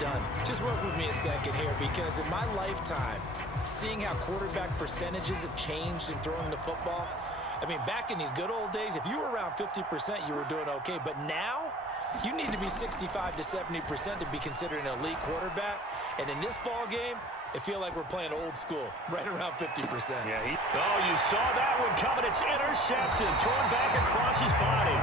done. Just work with me a second here, because in my lifetime, seeing how quarterback percentages have changed in throwing the football, I mean, back in the good old days, if you were around 50%, you were doing okay. But now, you need to be 65 to 70% to be considered an elite quarterback. And in this ball game, I feel like we're playing old school, right around 50%. Yeah, you saw that one coming. It's intercepted, thrown back across his body.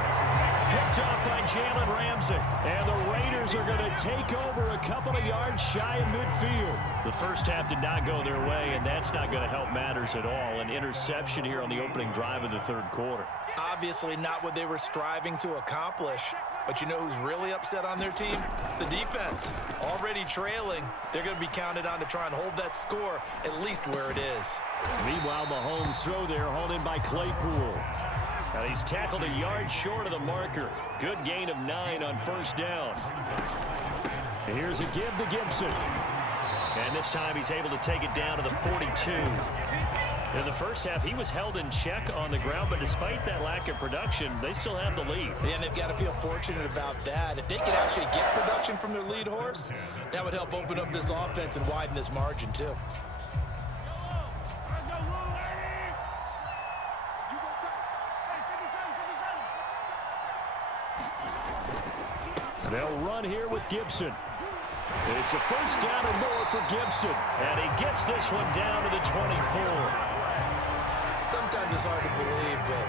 Picked off by Jalen Ramsey. And the Raiders are going to take over a couple of yards shy of midfield. The first half did not go their way, and that's not going to help matters at all. An interception here on the opening drive of the third quarter. Obviously not what they were striving to accomplish. But you know who's really upset on their team? The defense. Already trailing. They're going to be counted on to try and hold that score at least where it is. Meanwhile, Mahomes' throw there hauled in by Claypool. Now he's tackled a yard short of the marker. Good gain of 9 on first down. Here's a give to Gibson. And this time he's able to take it down to the 42. In the first half, he was held in check on the ground, but despite that lack of production, they still have the lead. Yeah, and they've got to feel fortunate about that. If they could actually get production from their lead horse, that would help open up this offense and widen this margin, too. They'll run here with Gibson. It's a first down or more for Gibson. And he gets this one down to the 24. Sometimes it's hard to believe, but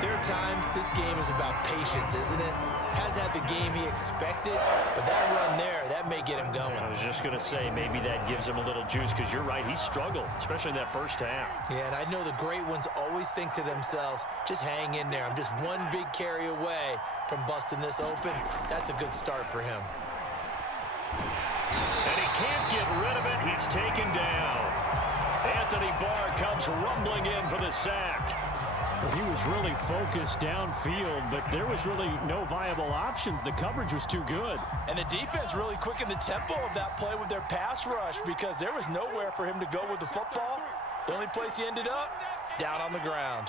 there are times this game is about patience, isn't it? Has had the game he expected, but that run there, that may get him going. I was just going to say, maybe that gives him a little juice, because you're right, he struggled, especially in that first half. Yeah, and I know the great ones always think to themselves, just hang in there. I'm just one big carry away from busting this open. That's a good start for him. And he can't get rid of it. He's taken down. Anthony Barr comes rumbling in for the sack. Well, he was really focused downfield, but there was really no viable options. The coverage was too good. And the defense really quickened the tempo of that play with their pass rush, because there was nowhere for him to go with the football. The only place he ended up, down on the ground.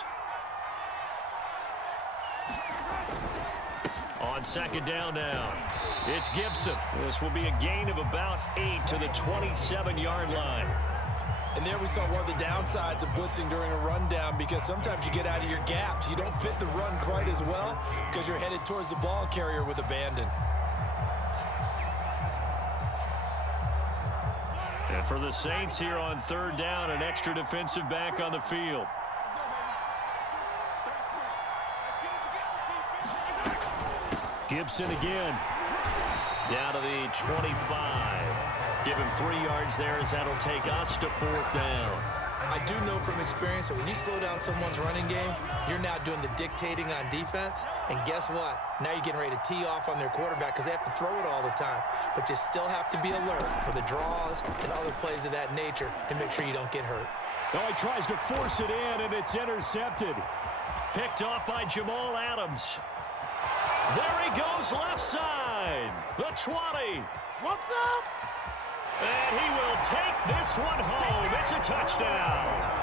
On second down now, it's Gibson. This will be a gain of about 8 to the 27-yard line. And there we saw one of the downsides of blitzing during a rundown, because sometimes you get out of your gaps. You don't fit the run quite as well because you're headed towards the ball carrier with abandon. And for the Saints here on third down, an extra defensive back on the field. Gibson again. Down to the 25. Give him 3 yards there, as that'll take us to fourth down. I do know from experience that when you slow down someone's running game, you're now doing the dictating on defense. And guess what? Now you're getting ready to tee off on their quarterback, because they have to throw it all the time. But you still have to be alert for the draws and other plays of that nature to make sure you don't get hurt. Oh, he tries to force it in, and it's intercepted. Picked off by Jamal Adams. There he goes, left side. The 20. What's up? And he will take this one home. It's a touchdown.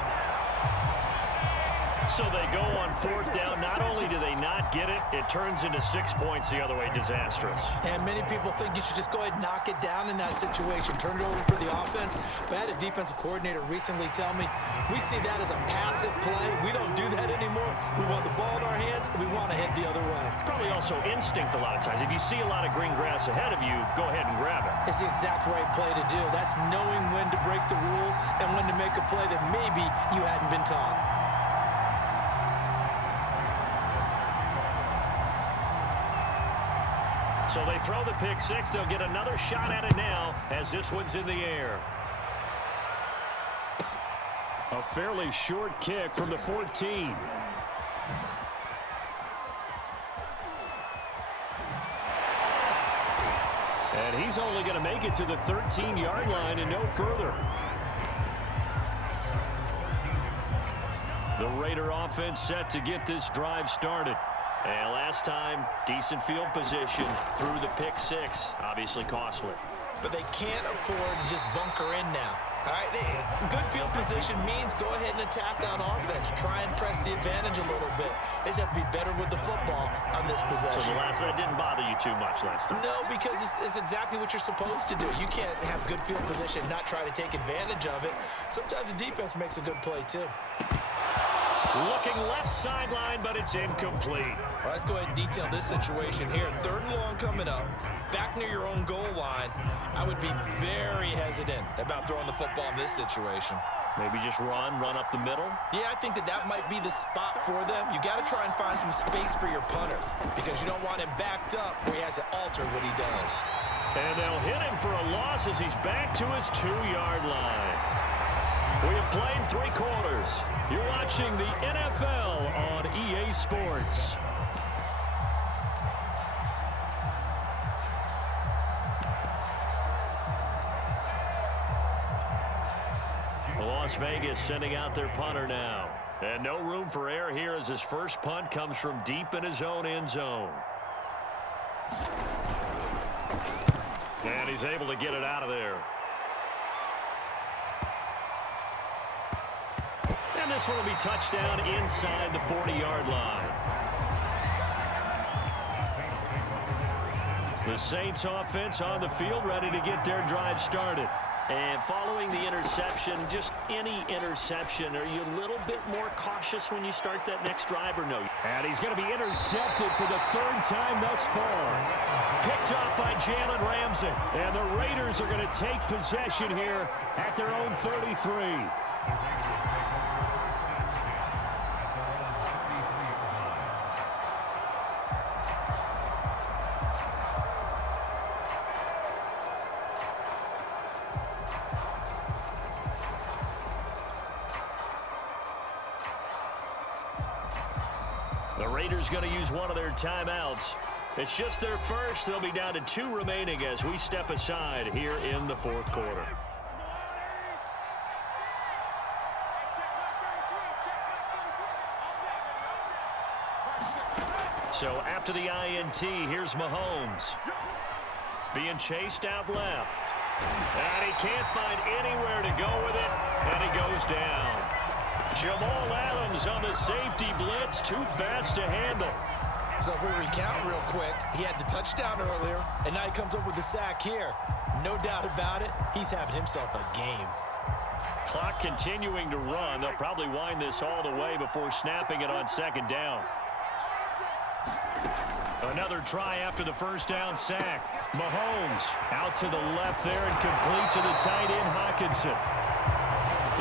So they go on fourth down. Not only do they not get it, it turns into 6 points the other way. Disastrous. And many people think you should just go ahead and knock it down in that situation. Turn it over for the offense. But I had a defensive coordinator recently tell me, we see that as a passive play. We don't do that anymore. We want the ball in our hands, and we want to head the other way. It's probably also instinct a lot of times. If you see a lot of green grass ahead of you, go ahead and grab it. It's the exact right play to do. That's knowing when to break the rules and when to make a play that maybe you hadn't been taught. So they throw the pick six. They'll get another shot at it now, as this one's in the air. A fairly short kick from the 14. And he's only going to make it to the 13-yard line and no further. The Raider offense set to get this drive started. And last time, decent field position through the pick six. Obviously costly. but they can't afford to just bunker in now. All right, good field position means go ahead and attack on offense. Try and press the advantage a little bit. They just have to be better with the football on this possession. So the last one didn't bother you too much last time? No, because it's exactly what you're supposed to do. You can't have good field position and not try to take advantage of it. Sometimes the defense makes a good play, too. Looking left sideline, but it's incomplete. Well, let's go ahead and detail this situation here. 3rd and long coming up, back near your own goal line. I would be very hesitant about throwing the football in this situation. Maybe just run up the middle? Yeah, I think that might be the spot for them. You got to try and find some space for your punter because you don't want him backed up where he has to alter what he does. And they'll hit him for a loss as he's back to his 2-yard line. We have played 3 quarters. You're watching the NFL on EA Sports. Las Vegas sending out their punter now. And no room for error here as his first punt comes from deep in his own end zone. And he's able to get it out of there. And this one will be touchdown inside the 40-yard line. The Saints offense on the field ready to get their drive started. And following the interception, just any interception, are you a little bit more cautious when you start that next drive or no? And he's going to be intercepted for the 3rd time thus far. Picked up by Jalen Ramsey. And the Raiders are going to take possession here at their own 33. The Raiders going to use one of their timeouts. It's just their first. They'll be down to 2 remaining as we step aside here in the 4th quarter. So after the INT, here's Mahomes. Being chased out left. And he can't find anywhere to go with it. And he goes down. Jamal Adams on the safety blitz, too fast to handle. So if we recount real quick, he had the touchdown earlier, and now he comes up with the sack here. No doubt about it, he's having himself a game. Clock continuing to run. They'll probably wind this all the way before snapping it on 2nd down. Another try after the 1st down sack. Mahomes out to the left there and complete to the tight end Hockenson.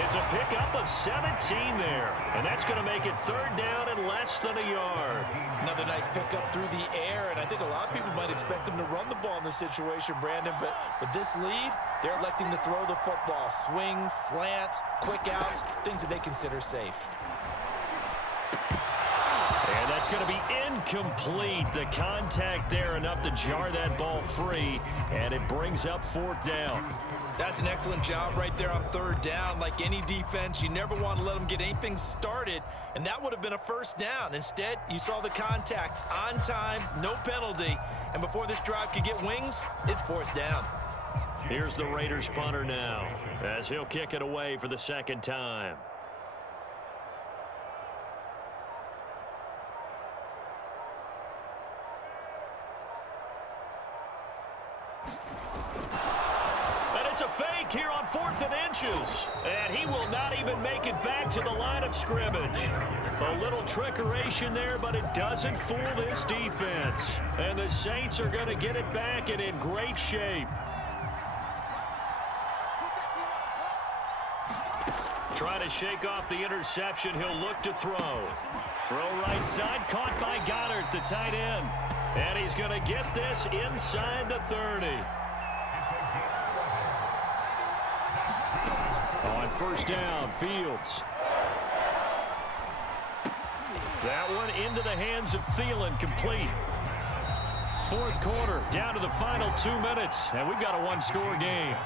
It's a pickup of 17 there, and that's going to make it 3rd down and less than a yard. Another nice pickup through the air, and I think a lot of people might expect him to run the ball in this situation, Brandon, but with this lead, they're electing to throw the football. Swings, slants, quick outs, things that they consider safe. And that's going to be incomplete. The contact there enough to jar that ball free, and it brings up 4th down. That's an excellent job right there on 3rd down. Like any defense, you never want to let them get anything started, and that would have been a 1st down. Instead, you saw the contact on time, no penalty, and before this drive could get wings, it's 4th down. Here's the Raiders punter now as he'll kick it away for the 2nd time. It's a fake here on 4th and inches. And he will not even make it back to the line of scrimmage. A little trickeration there, but it doesn't fool this defense. And the Saints are going to get it back and in great shape. Trying to shake off the interception. He'll look to throw. Throw right side, caught by Goddard, the tight end. And he's going to get this inside the 30. On 1st down, Fields. That one into the hands of Thielen, complete. 4th quarter, down to the final 2 minutes, and we've got a 1-score game.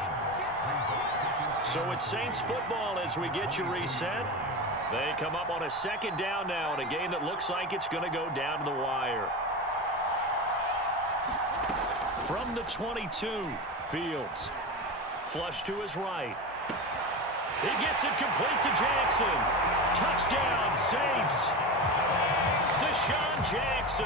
So it's Saints football as we get you reset. They come up on a 2nd down now in a game that looks like it's going to go down to the wire. From the 22, Fields. Flush to his right. He gets it complete to Jackson. Touchdown, Saints. Deshaun Jackson.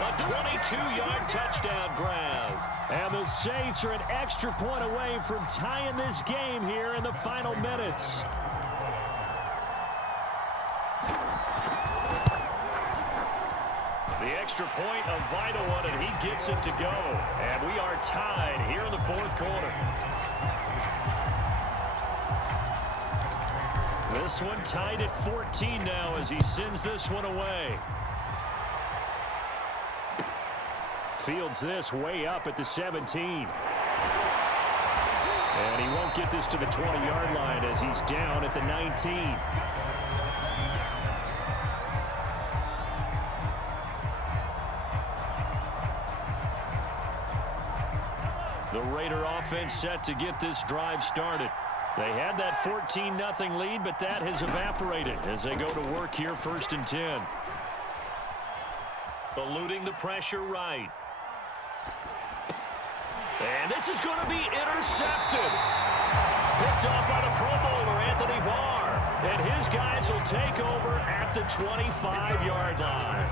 A 22-yard touchdown grab. And the Saints are an extra point away from tying this game here in the final minutes. The extra point, a vital one, and he gets it to go. And we are tied here in the fourth quarter. This one tied at 14 now as he sends this one away. Fields this way up at the 17. And he won't get this to the 20-yard line as he's down at the 19. The Raider offense set to get this drive started. They had that 14-0 lead, but that has evaporated as they go to work here first and 10. Eluding the pressure right. And this is going to be intercepted. Picked off by the Pro Bowler, Anthony Barr. And his guys will take over at the 25-yard line.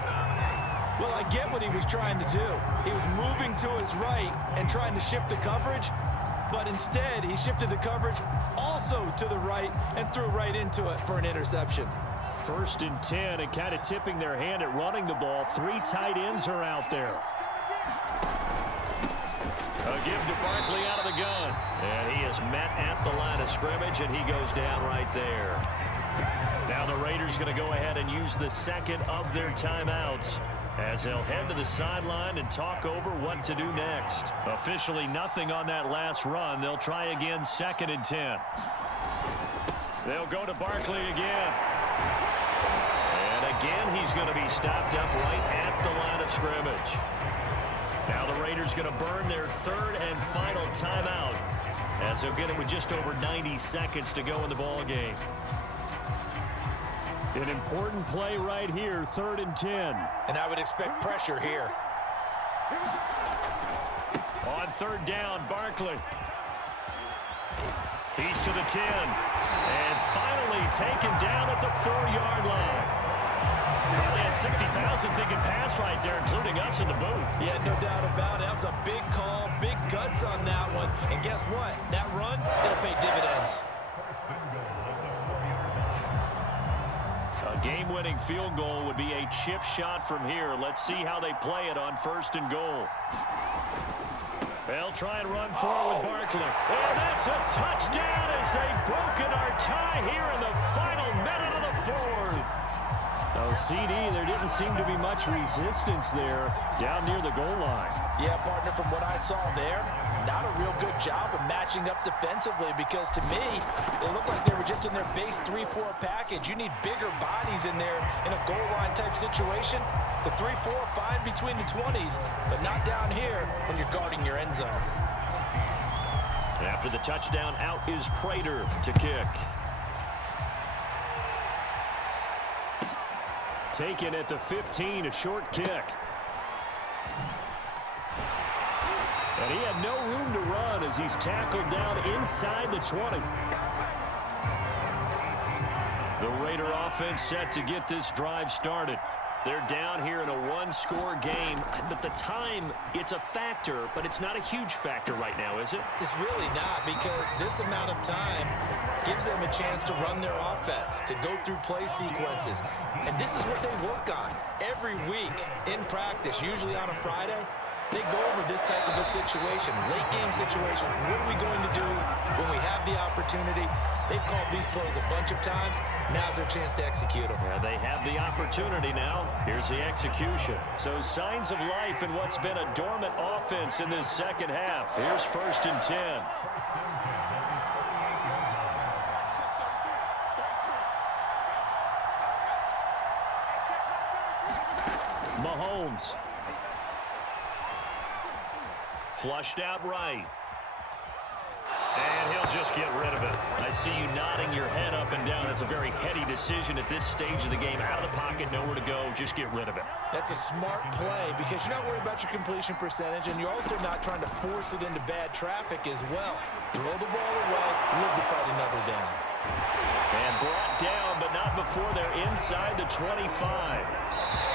Well, I get what he was trying to do. He was moving to his right and trying to shift the coverage, but instead he shifted the coverage also to the right and threw right into it for an interception. First and 10, and kind of tipping their hand at running the ball. Three tight ends are out there. A give to Barkley out of the gun. And he is met at the line of scrimmage, and he goes down right there. Now the Raiders going to go ahead and use the second of their timeouts as they'll head to the sideline and talk over what to do next. Officially nothing on that last run. They'll try again, second and 10. They'll go to Barkley again. And again, he's going to be stopped up right at the line of scrimmage. Now the Raiders going to burn their third and final timeout as they'll get it with just over 90 seconds to go in the ball game. An important play right here, third and 10. And I would expect pressure here. On third down, Barkley. He's to the 10. And finally taken down at the 4-yard line. Probably had 60,000 thinking pass right there, including us in the booth. Yeah, no doubt about it. That was a big call, big guts on that one. And guess what? That run, it'll pay dividends. A game-winning field goal would be a chip shot from here. Let's see how they play it on first and goal. They'll try and run forward with Barkley. And that's a touchdown as they've broken our tie here in the final minute of the fourth. Oh, CD, there didn't seem to be much resistance there down near the goal line. Yeah, partner, from what I saw there, not a real good job of matching up defensively because to me, they looked like they were just in their base 3-4 package. You need bigger bodies in there in a goal line type situation. The 3-4 fine between the 20s, but not down here when you're guarding your end zone. After the touchdown, out is Prater to kick. Taken at the 15, a short kick. And he had no room to run as he's tackled down inside the 20. The Raider offense set to get this drive started. They're down here in a one-score game, but the time, it's a factor, but it's not a huge factor right now, is it? It's really not, because this amount of time gives them a chance to run their offense, to go through play sequences. And this is what they work on every week in practice, usually on a Friday. They go over this type of a situation, late game situation. What are we going to do when we have the opportunity? They've called these plays a bunch of times. Now's their chance to execute them. Yeah, they have the opportunity now. Here's the execution. So signs of life in what's been a dormant offense in this second half. Here's first and 10. Mahomes. Flushed out right. And he'll just get rid of it. I see you nodding your head up and down. It's a very heady decision at this stage of the game. Out of the pocket, nowhere to go. Just get rid of it. That's a smart play because you're not worried about your completion percentage, and you're also not trying to force it into bad traffic as well. Throw the ball away, live to fight another down. And brought down, but not before they're inside the 25.